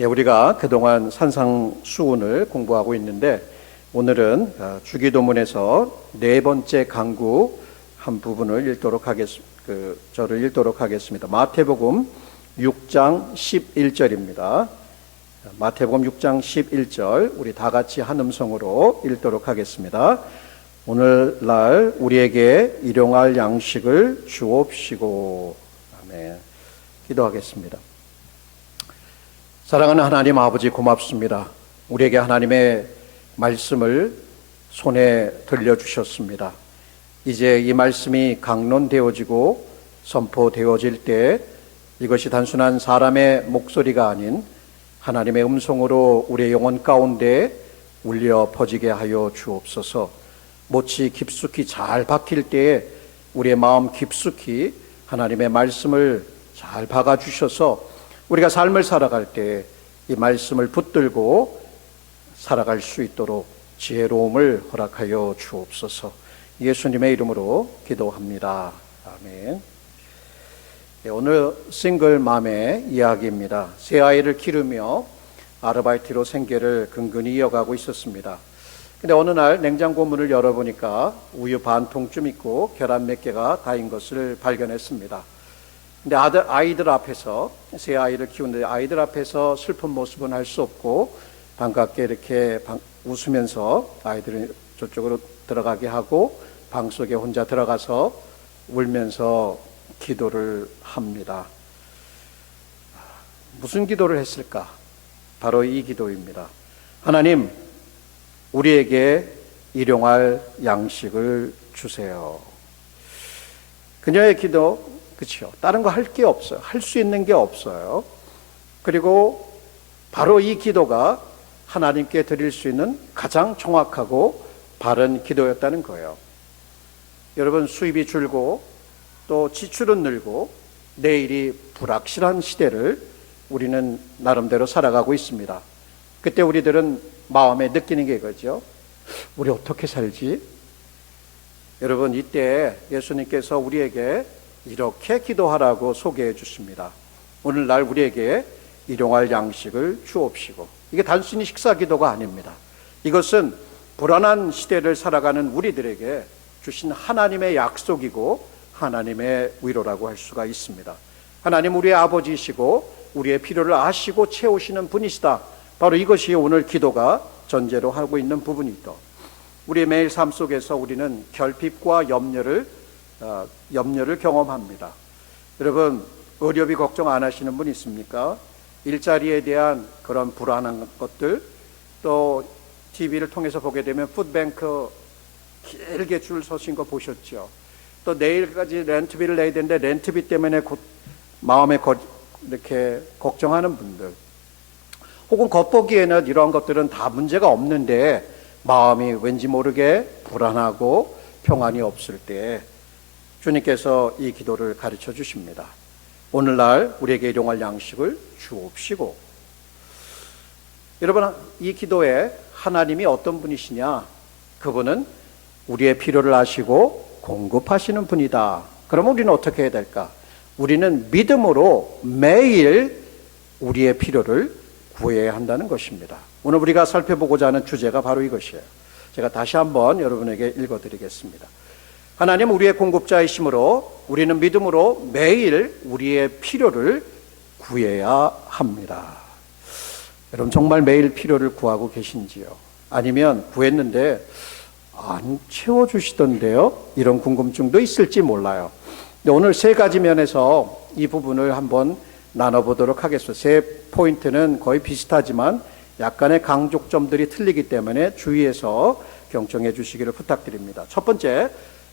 예, 우리가 그동안 산상수훈을 공부하고 있는데 오늘은 주기도문에서 네 번째 강구 한 부분을 저를 읽도록 하겠습니다. 마태복음 6장 11절입니다. 마태복음 6장 11절 우리 다 같이 한 음성으로 읽도록 하겠습니다. 오늘날 우리에게 일용할 양식을 주옵시고. 아멘. 기도하겠습니다. 사랑하는 하나님 아버지, 고맙습니다. 우리에게 하나님의 말씀을 손에 들려주셨습니다. 이제 이 말씀이 강론되어지고 선포되어질 때 이것이 단순한 사람의 목소리가 아닌 하나님의 음성으로 우리의 영혼 가운데 울려 퍼지게 하여 주옵소서. 못이 깊숙이 잘 박힐 때에 우리의 마음 깊숙이 하나님의 말씀을 잘 박아주셔서 우리가 삶을 살아갈 때 이 말씀을 붙들고 살아갈 수 있도록 지혜로움을 허락하여 주옵소서. 예수님의 이름으로 기도합니다. 아멘. 오늘 싱글맘의 이야기입니다. 새 아이를 기르며 아르바이트로 생계를 근근히 이어가고 있었습니다. 근데 어느 날 냉장고 문을 열어보니까 우유 반 통쯤 있고 계란 몇 개가 다인 것을 발견했습니다. 근데 아이들 앞에서, 새 아이를 키우는데 아이들 앞에서 슬픈 모습은 할 수 없고 반갑게 이렇게 웃으면서 아이들을 저쪽으로 들어가게 하고 방 속에 혼자 들어가서 울면서 기도를 합니다. 무슨 기도를 했을까? 바로 이 기도입니다. 하나님, 우리에게 일용할 양식을 주세요. 그녀의 기도, 그렇죠. 다른 거 할 게 없어요. 할 수 있는 게 없어요. 그리고 바로 이 기도가 하나님께 드릴 수 있는 가장 정확하고 바른 기도였다는 거예요. 여러분, 수입이 줄고 또 지출은 늘고 내일이 불확실한 시대를 우리는 나름대로 살아가고 있습니다. 그때 우리들은 마음에 느끼는 게 이거죠. 우리 어떻게 살지? 여러분, 이때 예수님께서 우리에게 이렇게 기도하라고 소개해 주십니다. 오늘날 우리에게 일용할 양식을 주옵시고. 이게 단순히 식사 기도가 아닙니다. 이것은 불안한 시대를 살아가는 우리들에게 주신 하나님의 약속이고 하나님의 위로라고 할 수가 있습니다. 하나님 우리의 아버지이시고 우리의 필요를 아시고 채우시는 분이시다. 바로 이것이 오늘 기도가 전제로 하고 있는 부분이다. 우리의 매일 삶 속에서 우리는 결핍과 염려를 경험합니다. 여러분, 의료비 걱정 안 하시는 분 있습니까? 일자리에 대한 그런 불안한 것들, 또 TV를 통해서 보게 되면 푸드뱅크 길게 줄 서신 거 보셨죠? 또 내일까지 렌트비를 내야 되는데 렌트비 때문에 마음에 이렇게 걱정하는 분들, 혹은 겉보기에는 이러한 것들은 다 문제가 없는데 마음이 왠지 모르게 불안하고 평안이 없을 때 주님께서 이 기도를 가르쳐 주십니다. 오늘날 우리에게 일용할 양식을 주옵시고. 여러분, 이 기도에 하나님이 어떤 분이시냐? 그분은 우리의 필요를 아시고 공급하시는 분이다. 그러면 우리는 어떻게 해야 될까? 우리는 믿음으로 매일 우리의 필요를 구해야 한다는 것입니다. 오늘 우리가 살펴보고자 하는 주제가 바로 이것이에요. 제가 다시 한번 여러분에게 읽어드리겠습니다. 하나님 우리의 공급자이시므로 우리는 믿음으로 매일 우리의 필요를 구해야 합니다. 여러분, 정말 매일 필요를 구하고 계신지요? 아니면 구했는데 안 채워주시던데요? 이런 궁금증도 있을지 몰라요. 오늘 세 가지 면에서 이 부분을 한번 나눠보도록 하겠습니다. 세 포인트는 거의 비슷하지만 약간의 강조점들이 틀리기 때문에 주의해서 경청해 주시기를 부탁드립니다. 첫 번째,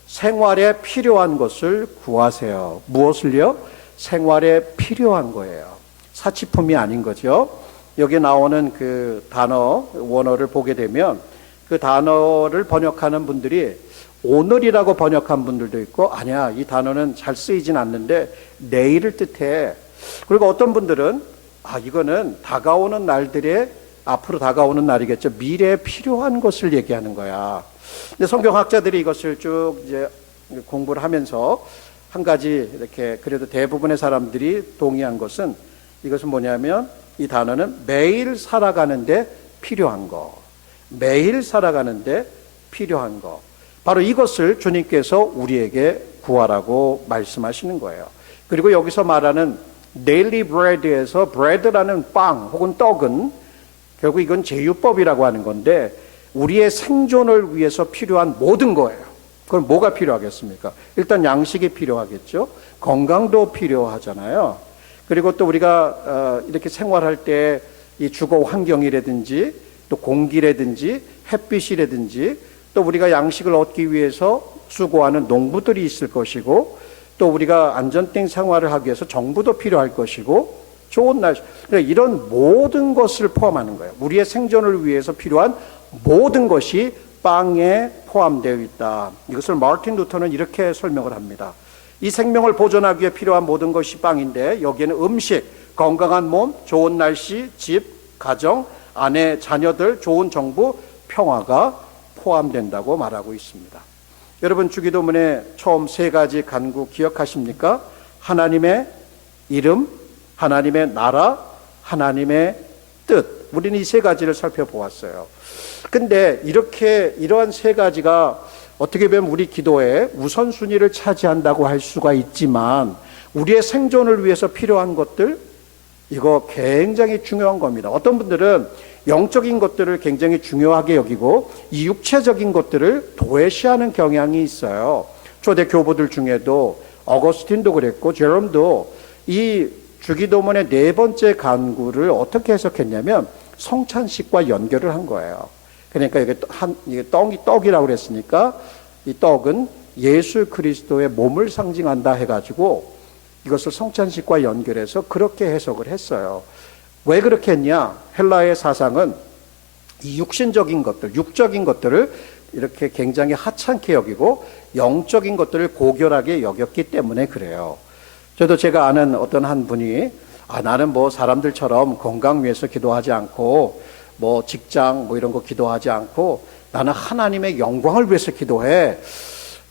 생활에 필요한 것을 구하세요. 무엇을요? 생활에 필요한 거예요. 사치품이 아닌 거죠. 여기 나오는 그 단어, 원어를 보게 되면 그 단어를 번역하는 분들이 오늘이라고 번역한 분들도 있고, 아니야, 이 단어는 잘 쓰이진 않는데 내일을 뜻해. 그리고 어떤 분들은 이거는 다가오는 날들의 앞으로 다가오는 날이겠죠. 미래에 필요한 것을 얘기하는 거야. 근데 성경학자들이 이것을 쭉 이제 공부를 하면서 한 가지 이렇게 그래도 대부분의 사람들이 동의한 것은 이것은 뭐냐면 이 단어는 매일 살아가는데 필요한 거. 매일 살아가는데 필요한 거. 바로 이것을 주님께서 우리에게 구하라고 말씀하시는 거예요. 그리고 여기서 말하는 daily bread에서 bread라는 빵 혹은 떡은 결국 이건 제휴법이라고 하는 건데 우리의 생존을 위해서 필요한 모든 거예요. 그럼 뭐가 필요하겠습니까? 일단 양식이 필요하겠죠. 건강도 필요하잖아요. 그리고 또 우리가 이렇게 생활할 때 이 주거 환경이라든지 또 공기라든지 햇빛이라든지 또 우리가 양식을 얻기 위해서 수고하는 농부들이 있을 것이고 또 우리가 안전된 생활을 하기 위해서 정부도 필요할 것이고 좋은 날씨, 이런 모든 것을 포함하는 거예요. 우리의 생존을 위해서 필요한 모든 것이 빵에 포함되어 있다. 이것을 마르틴 루터는 이렇게 설명을 합니다. 이 생명을 보존하기 위해 필요한 모든 것이 빵인데 여기에는 음식, 건강한 몸, 좋은 날씨, 집, 가정, 아내, 자녀들, 좋은 정부, 평화가 포함된다고 말하고 있습니다. 여러분 주기도문의 처음 세 가지 간구 기억하십니까? 하나님의 이름, 하나님의 나라, 하나님의 뜻. 우리는 이 세 가지를 살펴보았어요. 근데 이러한 세 가지가 어떻게 보면 우리 기도의 우선순위를 차지한다고 할 수가 있지만 우리의 생존을 위해서 필요한 것들, 이거 굉장히 중요한 겁니다. 어떤 분들은 영적인 것들을 굉장히 중요하게 여기고 이 육체적인 것들을 도외시하는 경향이 있어요. 초대 교부들 중에도 어거스틴도 그랬고 제롬도 이 주기도문의 네 번째 간구를 어떻게 해석했냐면 성찬식과 연결을 한 거예요. 그러니까 이게 떡이라고 그랬으니까 이 떡은 예수 그리스도의 몸을 상징한다 해가지고 이것을 성찬식과 연결해서 그렇게 해석을 했어요. 왜 그렇게 했냐? 헬라의 사상은 이 육신적인 것들, 육적인 것들을 이렇게 굉장히 하찮게 여기고 영적인 것들을 고결하게 여겼기 때문에 그래요. 저도 제가 아는 어떤 한 분이 나는 뭐 사람들처럼 건강 위해서 기도하지 않고 뭐 직장 뭐 이런 거 기도하지 않고 나는 하나님의 영광을 위해서 기도해.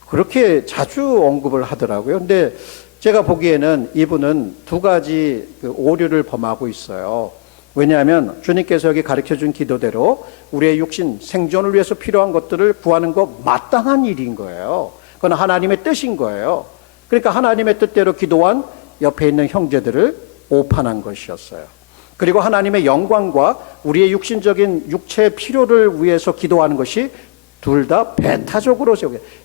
그렇게 자주 언급을 하더라고요. 근데 제가 보기에는 이분은 두 가지 오류를 범하고 있어요. 왜냐하면 주님께서 여기 가르쳐준 기도대로 우리의 육신 생존을 위해서 필요한 것들을 구하는 거 마땅한 일인 거예요. 그건 하나님의 뜻인 거예요. 그러니까 하나님의 뜻대로 기도한 옆에 있는 형제들을 오판한 것이었어요. 그리고 하나님의 영광과 우리의 육신적인 육체의 필요를 위해서 기도하는 것이 둘 다 배타적으로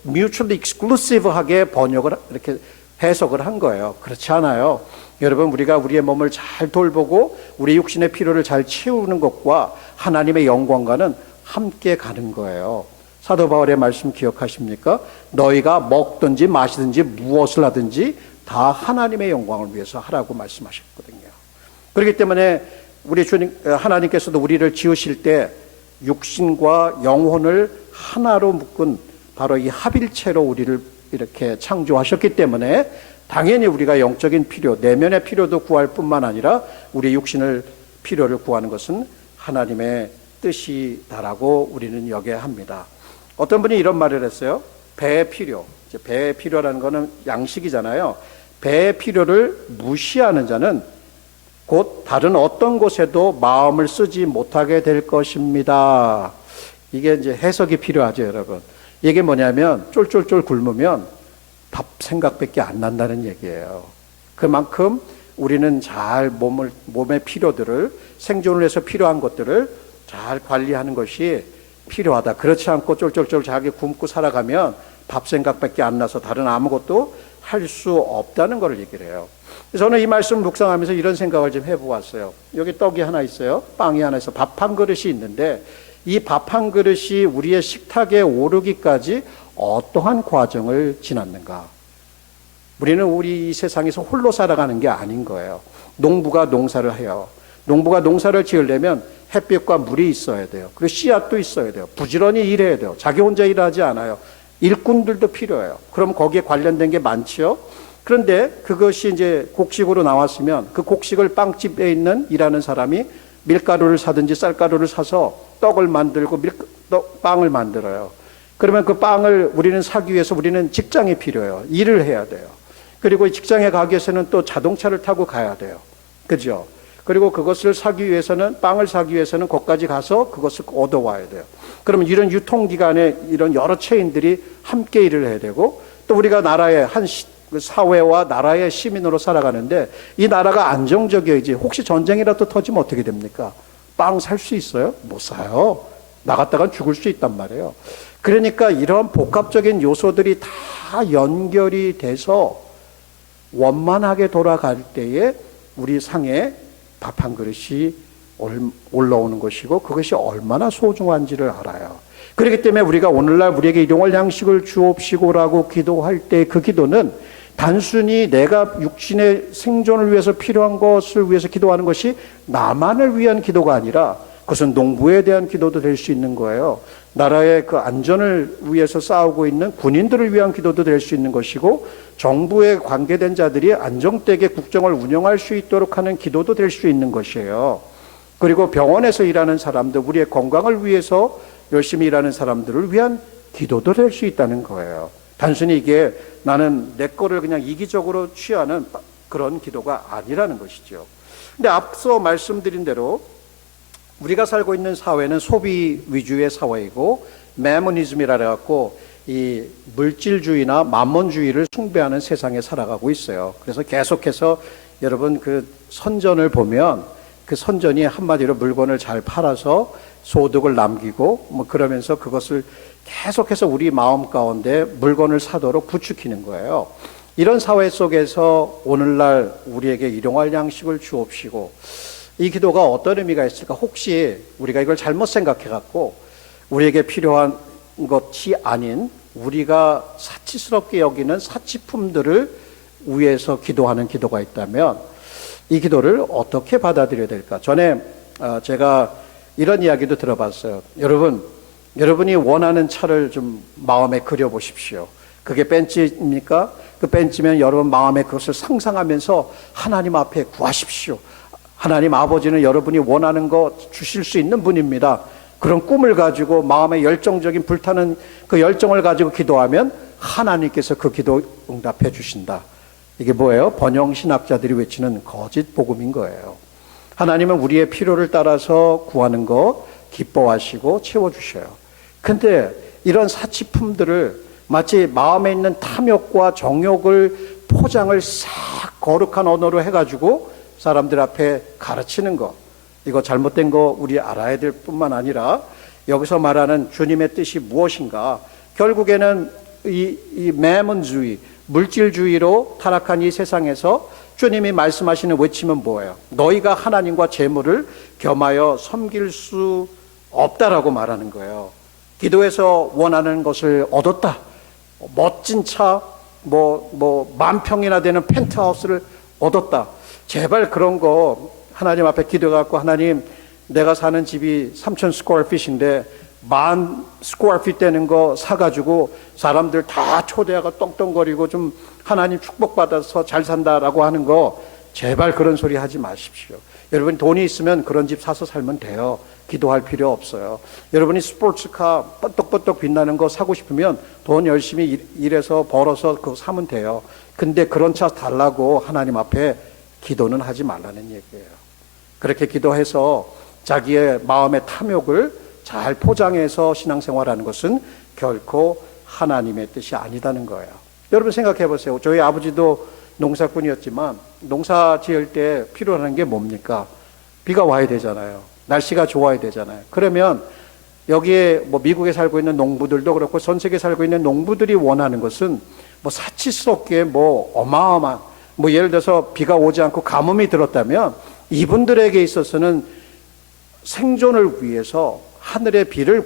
mutually exclusive하게 번역을 이렇게 해석을 한 거예요. 그렇지 않아요. 여러분 우리가 우리의 몸을 잘 돌보고 우리 육신의 필요를 잘 채우는 것과 하나님의 영광과는 함께 가는 거예요. 사도 바울의 말씀 기억하십니까? 너희가 먹든지 마시든지 무엇을 하든지 다 하나님의 영광을 위해서 하라고 말씀하셨거든요. 그렇기 때문에 우리 주님 하나님께서도 우리를 지으실 때 육신과 영혼을 하나로 묶은 바로 이 합일체로 우리를 이렇게 창조하셨기 때문에 당연히 우리가 영적인 필요, 내면의 필요도 구할 뿐만 아니라 우리 육신을 필요를 구하는 것은 하나님의 뜻이다라고 우리는 여겨야 합니다. 어떤 분이 이런 말을 했어요. 배의 필요. 배의 필요라는 것은 양식이잖아요. 배의 필요를 무시하는 자는 곧 다른 어떤 곳에도 마음을 쓰지 못하게 될 것입니다. 이게 이제 해석이 필요하죠, 여러분. 이게 뭐냐면 쫄쫄쫄 굶으면 밥 생각밖에 안 난다는 얘기예요. 그만큼 우리는 잘 몸의 필요들을 생존을 위해서 필요한 것들을 잘 관리하는 것이 필요하다. 그렇지 않고 쫄쫄쫄 자기 굶고 살아가면 밥 생각밖에 안 나서 다른 아무것도 할 수 없다는 걸 얘기를 해요. 저는 이 말씀 묵상하면서 이런 생각을 좀 해보았어요. 여기 떡이 하나 있어요. 빵이 하나 있어. 밥 한 그릇이 있는데 이 밥 한 그릇이 우리의 식탁에 오르기까지 어떠한 과정을 지났는가? 우리는 우리 이 세상에서 홀로 살아가는 게 아닌 거예요. 농부가 농사를 해요. 농부가 농사를 지으려면 햇빛과 물이 있어야 돼요. 그리고 씨앗도 있어야 돼요. 부지런히 일해야 돼요. 자기 혼자 일하지 않아요. 일꾼들도 필요해요. 그럼 거기에 관련된 게 많지요. 그런데 그것이 이제 곡식으로 나왔으면 그 곡식을 빵집에 있는 일하는 사람이 밀가루를 사든지 쌀가루를 사서 떡을 만들고 빵을 만들어요. 그러면 그 빵을 우리는 사기 위해서 우리는 직장이 필요해요. 일을 해야 돼요. 그리고 직장에 가기 위해서는 또 자동차를 타고 가야 돼요. 그죠? 그리고 그것을 사기 위해서는, 빵을 사기 위해서는 거기까지 가서 그것을 얻어와야 돼요. 그러면 이런 유통기관에 이런 여러 체인들이 함께 일을 해야 되고, 또 우리가 나라의 사회와 나라의 시민으로 살아가는데, 이 나라가 안정적이어야지. 혹시 전쟁이라도 터지면 어떻게 됩니까? 빵 살 수 있어요? 못 사요. 나갔다간 죽을 수 있단 말이에요. 그러니까 이런 복합적인 요소들이 다 연결이 돼서 원만하게 돌아갈 때에 우리 상에 밥 한 그릇이 올라오는 것이고, 그것이 얼마나 소중한지를 알아요. 그렇기 때문에 우리가 오늘날 우리에게 일용할 양식을 주옵시고라고 기도할 때, 그 기도는 단순히 내가 육신의 생존을 위해서 필요한 것을 위해서 기도하는 것이 나만을 위한 기도가 아니라, 그것은 농부에 대한 기도도 될 수 있는 거예요. 나라의 그 안전을 위해서 싸우고 있는 군인들을 위한 기도도 될 수 있는 것이고, 정부에 관계된 자들이 안정되게 국정을 운영할 수 있도록 하는 기도도 될 수 있는 것이에요. 그리고 병원에서 일하는 사람들, 우리의 건강을 위해서 열심히 일하는 사람들을 위한 기도도 될 수 있다는 거예요. 단순히 이게 나는 내 거를 그냥 이기적으로 취하는 그런 기도가 아니라는 것이죠. 근데 앞서 말씀드린 대로 우리가 살고 있는 사회는 소비 위주의 사회이고, 매모니즘이라 해갖고 이 물질주의나 만몬주의를 숭배하는 세상에 살아가고 있어요. 그래서 계속해서 여러분 그 선전을 보면, 그 선전이 한마디로 물건을 잘 팔아서 소득을 남기고 뭐 그러면서 그것을 계속해서 우리 마음 가운데 물건을 사도록 부추기는 거예요. 이런 사회 속에서 오늘날 우리에게 일용할 양식을 주옵시고, 이 기도가 어떤 의미가 있을까? 혹시 우리가 이걸 잘못 생각해 갖고 우리에게 필요한 것이 아닌 우리가 사치스럽게 여기는 사치품들을 위해서 기도하는 기도가 있다면, 이 기도를 어떻게 받아들여야 될까? 전에 제가 이런 이야기도 들어봤어요. 여러분이 원하는 차를 좀 마음에 그려보십시오. 그게 벤츠입니까? 그 벤츠면 여러분 마음에 그것을 상상하면서 하나님 앞에 구하십시오. 하나님 아버지는 여러분이 원하는 거 주실 수 있는 분입니다. 그런 꿈을 가지고 마음에 열정적인 불타는 그 열정을 가지고 기도하면 하나님께서 그 기도 응답해 주신다. 이게 뭐예요? 번영신학자들이 외치는 거짓 복음인 거예요. 하나님은 우리의 필요를 따라서 구하는 거 기뻐하시고 채워주셔요. 근데 이런 사치품들을 마치 마음에 있는 탐욕과 정욕을 포장을 싹 거룩한 언어로 해가지고 사람들 앞에 가르치는 거, 이거 잘못된 거 우리 알아야 될 뿐만 아니라, 여기서 말하는 주님의 뜻이 무엇인가, 결국에는 이 매몬주의, 물질주의로 타락한 이 세상에서 주님이 말씀하시는 외침은 뭐예요? 너희가 하나님과 재물을 겸하여 섬길 수 없다라고 말하는 거예요. 기도에서 원하는 것을 얻었다, 멋진 차, 만 평이나 되는 펜트하우스를 얻었다, 제발 그런 거 하나님 앞에 기도해갖고, 하나님 내가 사는 집이 3,000 스퀘어핏인데 10,000 스퀘어핏 되는 거 사가지고 사람들 다 초대하고 똥똥거리고 좀 하나님 축복받아서 잘 산다라고 하는 거, 제발 그런 소리 하지 마십시오. 여러분 돈이 있으면 그런 집 사서 살면 돼요. 기도할 필요 없어요. 여러분이 스포츠카 뻔떡뻔떡 빛나는 거 사고 싶으면 돈 열심히 일해서 벌어서 그거 사면 돼요. 근데 그런 차 달라고 하나님 앞에 기도는 하지 말라는 얘기예요. 그렇게 기도해서 자기의 마음의 탐욕을 잘 포장해서 신앙생활하는 것은 결코 하나님의 뜻이 아니다는 거예요. 여러분 생각해 보세요. 저희 아버지도 농사꾼이었지만 농사 지을 때 필요한 게 뭡니까? 비가 와야 되잖아요. 날씨가 좋아야 되잖아요. 그러면 여기에 미국에 살고 있는 농부들도 그렇고 전 세계에 살고 있는 농부들이 원하는 것은 사치스럽게 어마어마한 예를 들어서 비가 오지 않고 가뭄이 들었다면 이분들에게 있어서는 생존을 위해서 하늘의 비를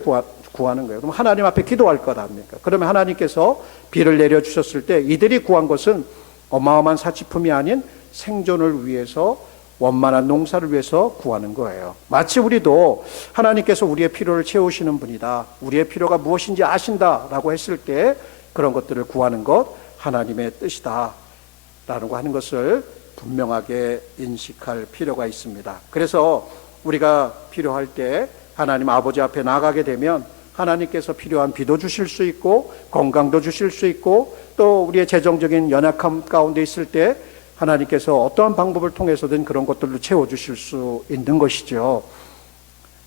구하는 거예요. 그럼 하나님 앞에 기도할 것 아닙니까? 그러면 하나님께서 비를 내려주셨을 때 이들이 구한 것은 어마어마한 사치품이 아닌 생존을 위해서, 원만한 농사를 위해서 구하는 거예요. 마치 우리도 하나님께서 우리의 필요를 채우시는 분이다, 우리의 필요가 무엇인지 아신다라고 했을 때 그런 것들을 구하는 것 하나님의 뜻이다 라고 하는 것을 분명하게 인식할 필요가 있습니다. 그래서 우리가 필요할 때 하나님 아버지 앞에 나가게 되면 하나님께서 필요한 비도 주실 수 있고 건강도 주실 수 있고, 또 우리의 재정적인 연약함 가운데 있을 때 하나님께서 어떠한 방법을 통해서든 그런 것들로 채워주실 수 있는 것이죠.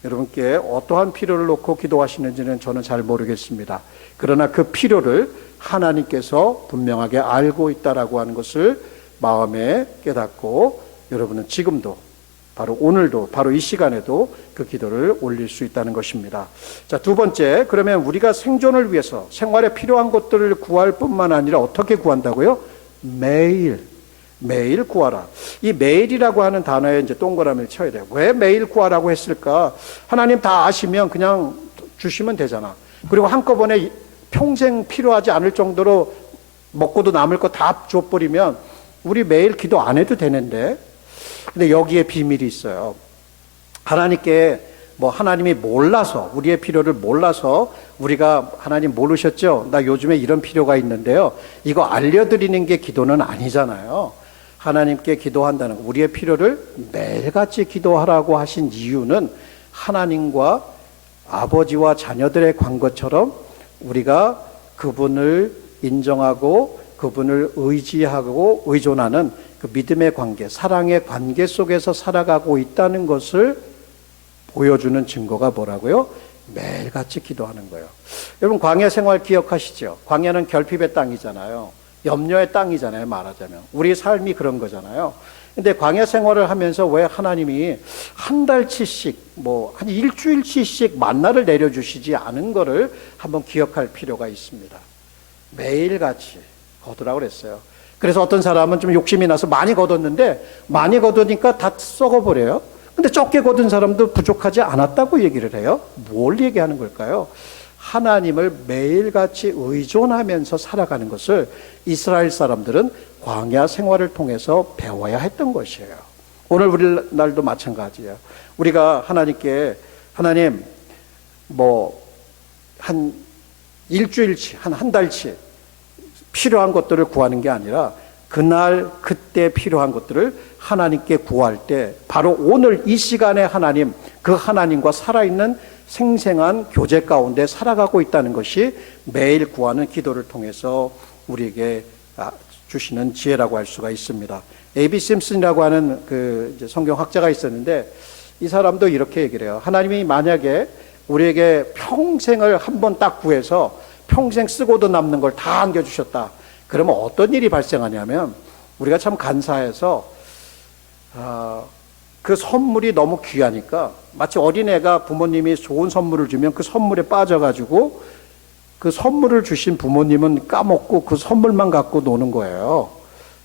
여러분께 어떠한 필요를 놓고 기도하시는지는 저는 잘 모르겠습니다. 그러나 그 필요를 하나님께서 분명하게 알고 있다라고 하는 것을 마음에 깨닫고 여러분은 지금도 바로 오늘도 바로 이 시간에도 그 기도를 올릴 수 있다는 것입니다. 자, 두 번째, 그러면 우리가 생존을 위해서 생활에 필요한 것들을 구할 뿐만 아니라 어떻게 구한다고요? 매일 구하라. 이 매일이라고 하는 단어에 이제 동그라미를 쳐야 돼요. 왜 매일 구하라고 했을까? 하나님 다 아시면 그냥 주시면 되잖아. 그리고 한꺼번에 평생 필요하지 않을 정도로 먹고도 남을 거 다 줘버리면 우리 매일 기도 안 해도 되는데, 근데 여기에 비밀이 있어요. 하나님께 하나님이 몰라서, 우리의 필요를 몰라서 우리가 하나님 모르셨죠? 나 요즘에 이런 필요가 있는데요, 이거 알려드리는 게 기도는 아니잖아요. 하나님께 기도한다는 거, 우리의 필요를 매일같이 기도하라고 하신 이유는 하나님과 아버지와 자녀들의 관계처럼 우리가 그분을 인정하고 그분을 의지하고 의존하는 그 믿음의 관계, 사랑의 관계 속에서 살아가고 있다는 것을 보여주는 증거가 뭐라고요? 매일같이 기도하는 거예요. 여러분, 광야 생활 기억하시죠? 광야는 결핍의 땅이잖아요. 염려의 땅이잖아요, 말하자면. 우리 삶이 그런 거잖아요. 근데 광야 생활을 하면서 왜 하나님이 한 달치씩, 한 일주일치씩 만나를 내려주시지 않은 거를 한번 기억할 필요가 있습니다. 매일같이 거두라고 그랬어요. 그래서 어떤 사람은 좀 욕심이 나서 많이 거뒀는데, 많이 거두니까 다 썩어버려요. 근데 적게 거둔 사람도 부족하지 않았다고 얘기를 해요. 뭘 얘기하는 걸까요? 하나님을 매일같이 의존하면서 살아가는 것을 이스라엘 사람들은 광야 생활을 통해서 배워야 했던 것이에요. 오늘 우리날도 마찬가지예요. 우리가 하나님께, 하나님 한 일주일치, 한 달치 필요한 것들을 구하는 게 아니라 그날 그때 필요한 것들을 하나님께 구할 때 바로 오늘 이 시간에 하나님, 그 하나님과 살아있는 생생한 교제 가운데 살아가고 있다는 것이 매일 구하는 기도를 통해서 우리에게 주시는 지혜라고 할 수가 있습니다. A.B. 심슨이라고 하는 그 성경학자가 있었는데, 이 사람도 이렇게 얘기를 해요. 하나님이 만약에 우리에게 평생을 한 번 딱 구해서 평생 쓰고도 남는 걸 다 안겨주셨다. 그러면 어떤 일이 발생하냐면, 우리가 참 간사해서 그 선물이 너무 귀하니까 마치 어린애가 부모님이 좋은 선물을 주면 그 선물에 빠져가지고 그 선물을 주신 부모님은 까먹고 그 선물만 갖고 노는 거예요.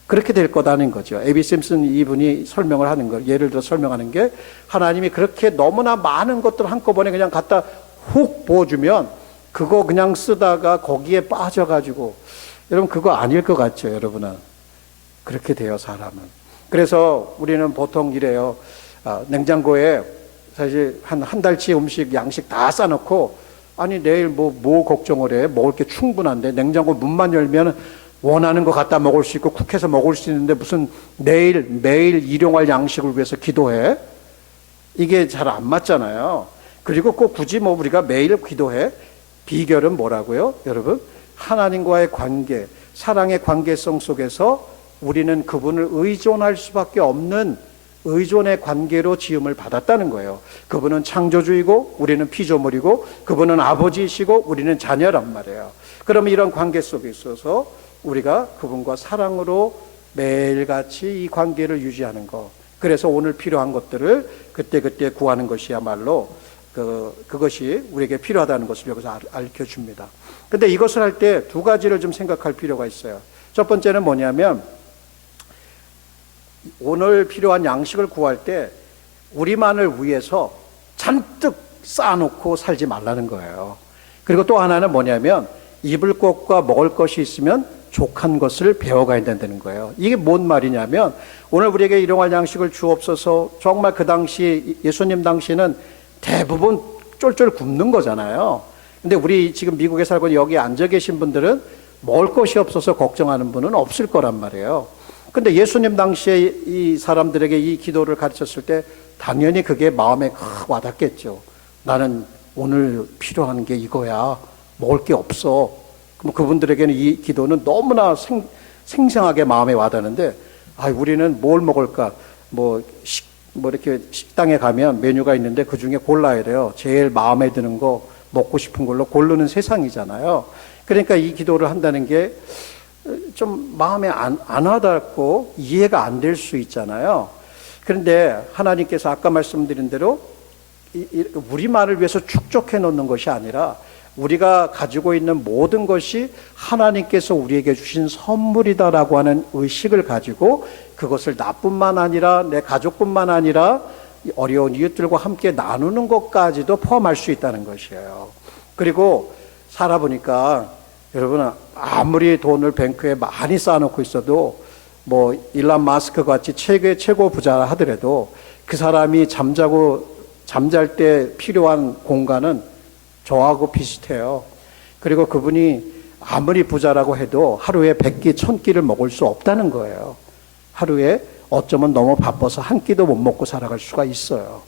그렇게 될 거다는 거죠. 에비 심슨 이분이 설명을 하는 거, 예를 들어 설명하는 게, 하나님이 그렇게 너무나 많은 것들 한꺼번에 그냥 갖다 훅 부어주면 그거 그냥 쓰다가 거기에 빠져가지고, 여러분 그거 아닐 것 같죠, 여러분은? 그렇게 돼요, 사람은. 그래서 우리는 보통 이래요. 냉장고에 사실 한 달치 음식 양식 다 싸놓고, 아니 내일 뭐 걱정을 해? 먹을 게 충분한데, 냉장고 문만 열면 원하는 거 갖다 먹을 수 있고 쿡해서 먹을 수 있는데 무슨 매일 일용할 양식을 위해서 기도해? 이게 잘 안 맞잖아요. 그리고 꼭 굳이 우리가 매일 기도해? 비결은 뭐라고요? 여러분, 하나님과의 관계, 사랑의 관계성 속에서 우리는 그분을 의존할 수밖에 없는 의존의 관계로 지음을 받았다는 거예요. 그분은 창조주이고 우리는 피조물이고, 그분은 아버지이시고 우리는 자녀란 말이에요. 그러면 이런 관계 속에 있어서 우리가 그분과 사랑으로 매일같이 이 관계를 유지하는 것, 그래서 오늘 필요한 것들을 그때그때 구하는 것이야말로 그것이 우리에게 필요하다는 것을 여기서 알려줍니다. 근데 이것을 할 때 두 가지를 좀 생각할 필요가 있어요. 첫 번째는 뭐냐면, 오늘 필요한 양식을 구할 때 우리만을 위해서 잔뜩 쌓아놓고 살지 말라는 거예요. 그리고 또 하나는 뭐냐면, 입을 것과 먹을 것이 있으면 족한 것을 배워가야 된다는 거예요. 이게 뭔 말이냐면, 오늘 우리에게 일용할 양식을 주옵소서, 정말 그 당시, 예수님 당시에는 대부분 쫄쫄 굶는 거잖아요. 근데 우리 지금 미국에 살고 여기 앉아 계신 분들은 먹을 것이 없어서 걱정하는 분은 없을 거란 말이에요. 근데 예수님 당시에 이 사람들에게 이 기도를 가르쳤을 때 당연히 그게 마음에 와닿겠죠. 나는 오늘 필요한 게 이거야. 먹을 게 없어. 그럼 그분들에게는 이 기도는 너무나 생생하게 마음에 와닿는데, 우리는 뭘 먹을까? 이렇게 식당에 가면 메뉴가 있는데 그 중에 골라야 돼요. 제일 마음에 드는 거, 먹고 싶은 걸로 고르는 세상이잖아요. 그러니까 이 기도를 한다는 게 좀 마음에 안 와닿고 이해가 안 될 수 있잖아요. 그런데 하나님께서 아까 말씀드린 대로 우리만을 위해서 축적해 놓는 것이 아니라 우리가 가지고 있는 모든 것이 하나님께서 우리에게 주신 선물이다라고 하는 의식을 가지고 그것을 나뿐만 아니라 내 가족뿐만 아니라 어려운 이웃들과 함께 나누는 것까지도 포함할 수 있다는 것이에요. 그리고 살아보니까 여러분, 아무리 돈을 뱅크에 많이 쌓아놓고 있어도 일론 마스크 같이 최고 부자라 하더라도 그 사람이 잠잘 때 필요한 공간은 저하고 비슷해요. 그리고 그분이 아무리 부자라고 해도 하루에 100끼, 1000끼를 먹을 수 없다는 거예요. 하루에 어쩌면 너무 바빠서 한 끼도 못 먹고 살아갈 수가 있어요.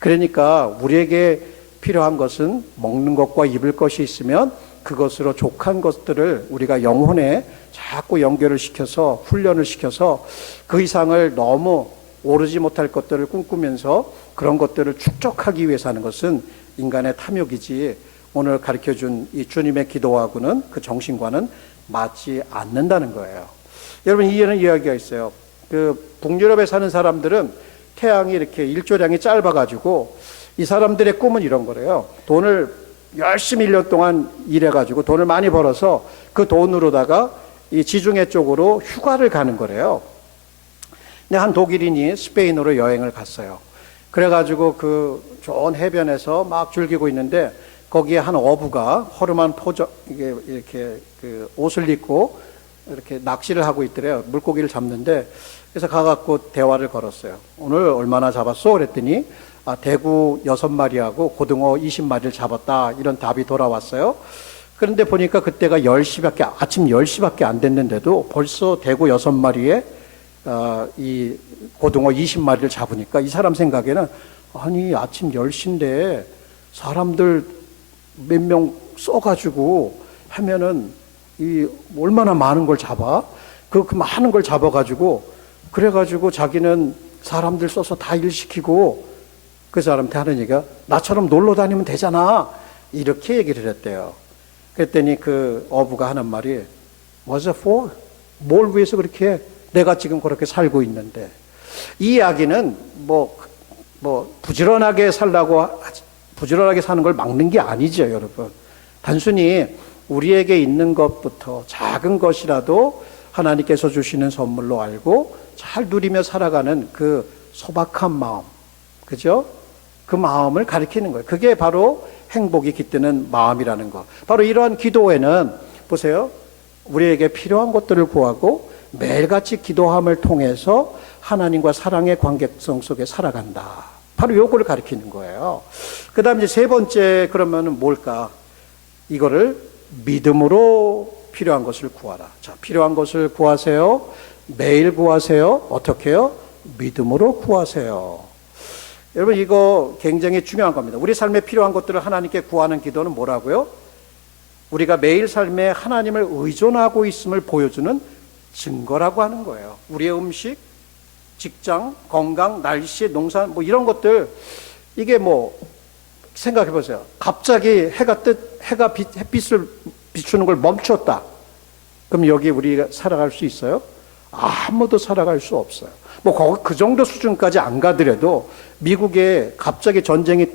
그러니까 우리에게 필요한 것은 먹는 것과 입을 것이 있으면 그것으로 족한 것들을 우리가 영혼에 자꾸 연결을 시켜서 훈련을 시켜서 그 이상을 너무 오르지 못할 것들을 꿈꾸면서 그런 것들을 축적하기 위해서 하는 것은 인간의 탐욕이지 오늘 가르쳐준 이 주님의 기도하고는 그 정신과는 맞지 않는다는 거예요. 여러분, 이해는 이야기가 있어요. 북유럽에 사는 사람들은 태양이 이렇게 일조량이 짧아가지고 이 사람들의 꿈은 이런 거래요. 돈을 열심히 1년 동안 일해가지고 돈을 많이 벌어서 그 돈으로다가 이 지중해 쪽으로 휴가를 가는 거래요. 근데 한 독일인이 스페인으로 여행을 갔어요. 그래가지고 그 좋은 해변에서 막 즐기고 있는데 거기에 한 어부가 허름한 이렇게 그 옷을 입고 이렇게 낚시를 하고 있더래요. 물고기를 잡는데 그래서 가갖고 대화를 걸었어요. 오늘 얼마나 잡았어? 그랬더니 대구 6마리하고 고등어 20마리를 잡았다. 이런 답이 돌아왔어요. 그런데 보니까 그때가 아침 10시밖에 안 됐는데도 벌써 대구 6마리에 이 고등어 20마리를 잡으니까 이 사람 생각에는 아니 아침 10시인데 사람들 몇 명 써가지고 하면은 이 얼마나 많은 걸 잡아? 그 많은 걸 잡아가지고 그래가지고 자기는 사람들 써서 다 일시키고 그 사람한테 하는 얘기가 나처럼 놀러 다니면 되잖아. 이렇게 얘기를 했대요. 그랬더니 그 어부가 하는 말이 What's it for? 뭘 위해서 그렇게 해? 내가 지금 그렇게 살고 있는데. 이 이야기는 부지런하게 사는 걸 막는 게 아니죠, 여러분. 단순히 우리에게 있는 것부터 작은 것이라도 하나님께서 주시는 선물로 알고 잘 누리며 살아가는 그 소박한 마음, 그죠? 그 마음을 가리키는 거예요. 그게 바로 행복이 깃드는 마음이라는 거. 바로 이러한 기도에는 보세요. 우리에게 필요한 것들을 구하고 매일같이 기도함을 통해서 하나님과 사랑의 관계성 속에 살아간다. 바로 요거를 가리키는 거예요. 그 다음 이제 세 번째 그러면은 뭘까? 이거를 믿음으로 필요한 것을 구하라. 자, 필요한 것을 구하세요. 매일 구하세요. 어떻게 해요? 믿음으로 구하세요. 여러분, 이거 굉장히 중요한 겁니다. 우리 삶에 필요한 것들을 하나님께 구하는 기도는 뭐라고요? 우리가 매일 삶에 하나님을 의존하고 있음을 보여주는 증거라고 하는 거예요. 우리의 음식, 직장, 건강, 날씨, 농사, 이런 것들, 이게 생각해 보세요. 갑자기 햇빛을 비추는 걸 멈췄다. 그럼 여기 우리가 살아갈 수 있어요? 아무도 살아갈 수 없어요. 그 정도 수준까지 안 가더라도 미국에 갑자기 전쟁이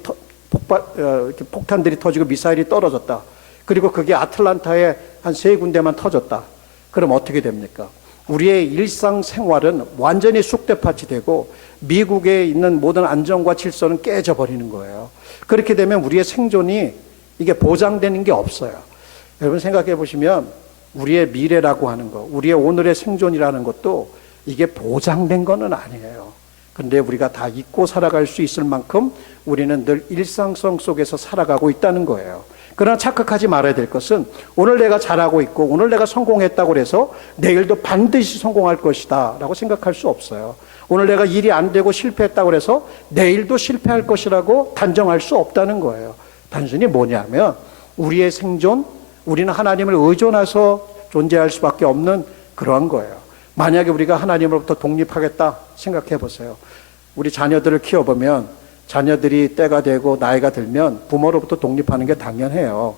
폭탄들이 터지고 미사일이 떨어졌다. 그리고 그게 아틀란타에 한 3군데만 터졌다. 그럼 어떻게 됩니까? 우리의 일상생활은 완전히 쑥대밭이 되고 미국에 있는 모든 안정과 질서는 깨져 버리는 거예요. 그렇게 되면 우리의 생존이 이게 보장되는 게 없어요. 여러분 생각해 보시면 우리의 미래라고 하는 거, 우리의 오늘의 생존이라는 것도 이게 보장된 거는 아니에요. 그런데 우리가 다 잊고 살아갈 수 있을 만큼 우리는 늘 일상성 속에서 살아가고 있다는 거예요. 그러나 착각하지 말아야 될 것은 오늘 내가 잘하고 있고 오늘 내가 성공했다고 해서 내일도 반드시 성공할 것이다 라고 생각할 수 없어요. 오늘 내가 일이 안 되고 실패했다고 해서 내일도 실패할 것이라고 단정할 수 없다는 거예요. 단순히 뭐냐면 우리의 생존, 우리는 하나님을 의존해서 존재할 수밖에 없는 그러한 거예요. 만약에 우리가 하나님으로부터 독립하겠다 생각해 보세요. 우리 자녀들을 키워보면 자녀들이 때가 되고 나이가 들면 부모로부터 독립하는 게 당연해요.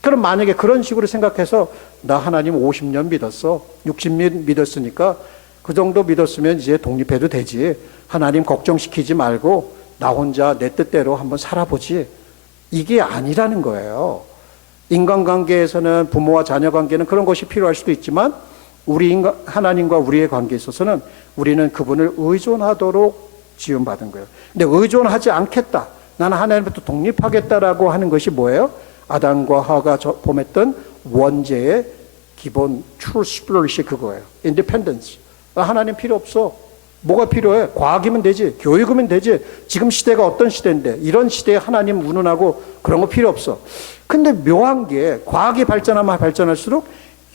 그럼 만약에 그런 식으로 생각해서 나 하나님 50년 믿었어. 60년 믿었으니까 그 정도 믿었으면 이제 독립해도 되지. 하나님 걱정시키지 말고 나 혼자 내 뜻대로 한번 살아보지. 이게 아니라는 거예요. 인간관계에서는 부모와 자녀 관계는 그런 것이 필요할 수도 있지만 하나님과 우리의 관계에 있어서는 우리는 그분을 의존하도록 지음받은 거예요. 근데 의존하지 않겠다. 나는 하나님부터 독립하겠다라고 하는 것이 뭐예요? 아담과 하와가 범했던 원죄의 기본 true spirit이 그거예요. independence. 하나님 필요 없어. 뭐가 필요해? 과학이면 되지. 교육이면 되지. 지금 시대가 어떤 시대인데 이런 시대에 하나님 운운하고 그런 거 필요 없어. 근데 묘한 게 과학이 발전하면 발전할수록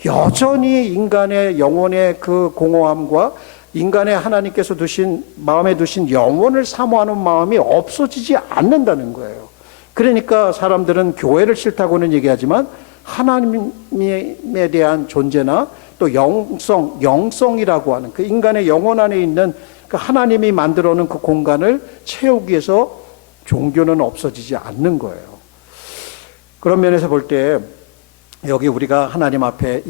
여전히 인간의 영혼의 그 공허함과 인간의 하나님께서 마음에 두신 영혼을 사모하는 마음이 없어지지 않는다는 거예요. 그러니까 사람들은 교회를 싫다고는 얘기하지만 하나님에 대한 존재나 또 영성이라고 하는 그 인간의 영혼 안에 있는 그 하나님이 만들어 놓은 그 공간을 채우기 위해서 종교는 없어지지 않는 거예요. 그런 면에서 볼 때 여기 우리가 하나님 앞에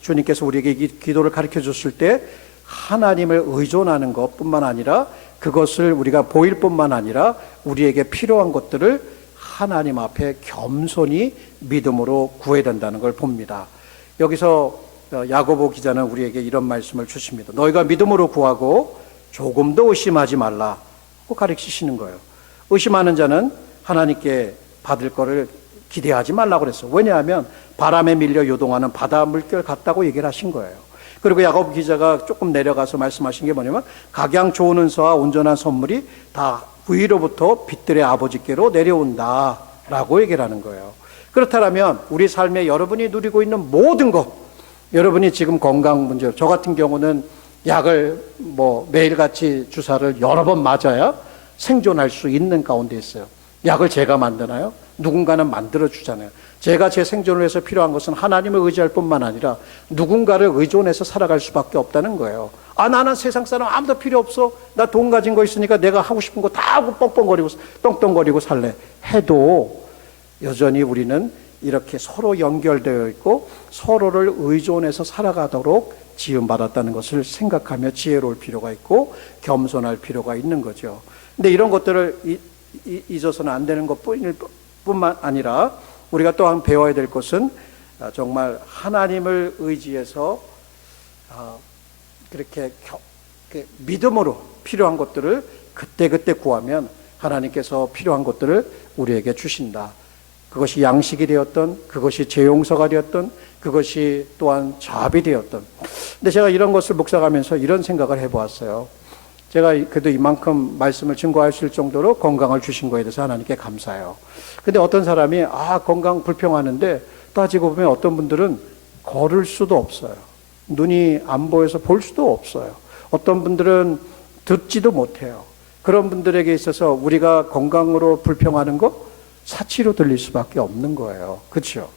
주님께서 우리에게 이 기도를 가르쳐 줬을 때 하나님을 의존하는 것뿐만 아니라 그것을 우리가 보일 뿐만 아니라 우리에게 필요한 것들을 하나님 앞에 겸손히 믿음으로 구해야 된다는 걸 봅니다. 여기서 야고보 기자는 우리에게 이런 말씀을 주십니다. 너희가 믿음으로 구하고 조금도 의심하지 말라고 가르치시는 거예요. 의심하는 자는 하나님께 받을 거를 기대하지 말라고 그랬어요. 왜냐하면 바람에 밀려 요동하는 바다 물결 같다고 얘기를 하신 거예요. 그리고 야고보 기자가 조금 내려가서 말씀하신 게 뭐냐면 각양 좋은 은사와 온전한 선물이 다 위로부터 빛들의 아버지께로 내려온다라고 얘기를 하는 거예요. 그렇다면 우리 삶에 여러분이 누리고 있는 모든 것, 여러분이 지금 건강 문제, 저 같은 경우는 약을 매일같이 주사를 여러 번 맞아야 생존할 수 있는 가운데 있어요. 약을 제가 만드나요? 누군가는 만들어 주잖아요. 제가 제 생존을 위해서 필요한 것은 하나님을 의지할 뿐만 아니라 누군가를 의존해서 살아갈 수밖에 없다는 거예요. 나는 세상 사람 아무도 필요 없어. 나 돈 가진 거 있으니까 내가 하고 싶은 거 다 하고 똥똥거리고 살래. 해도 여전히 우리는 이렇게 서로 연결되어 있고 서로를 의존해서 살아가도록 지음받았다는 것을 생각하며 지혜로울 필요가 있고 겸손할 필요가 있는 거죠. 근데 이런 것들을 잊어서는 안 되는 것뿐만 아니라 우리가 또한 배워야 될 것은 정말 하나님을 의지해서 그렇게 믿음으로 필요한 것들을 그때그때 구하면 하나님께서 필요한 것들을 우리에게 주신다. 그것이 양식이 되었던, 그것이 재용서가 되었던, 그것이 또한 자비 되었던. 근데 제가 이런 것을 묵상하면서 이런 생각을 해보았어요. 제가 그래도 이만큼 말씀을 증거할 수 있을 정도로 건강을 주신 거에 대해서 하나님께 감사해요. 근데 어떤 사람이 건강 불평하는데 따지고 보면 어떤 분들은 걸을 수도 없어요. 눈이 안 보여서 볼 수도 없어요. 어떤 분들은 듣지도 못해요. 그런 분들에게 있어서 우리가 건강으로 불평하는 거 사치로 들릴 수밖에 없는 거예요. 그렇죠?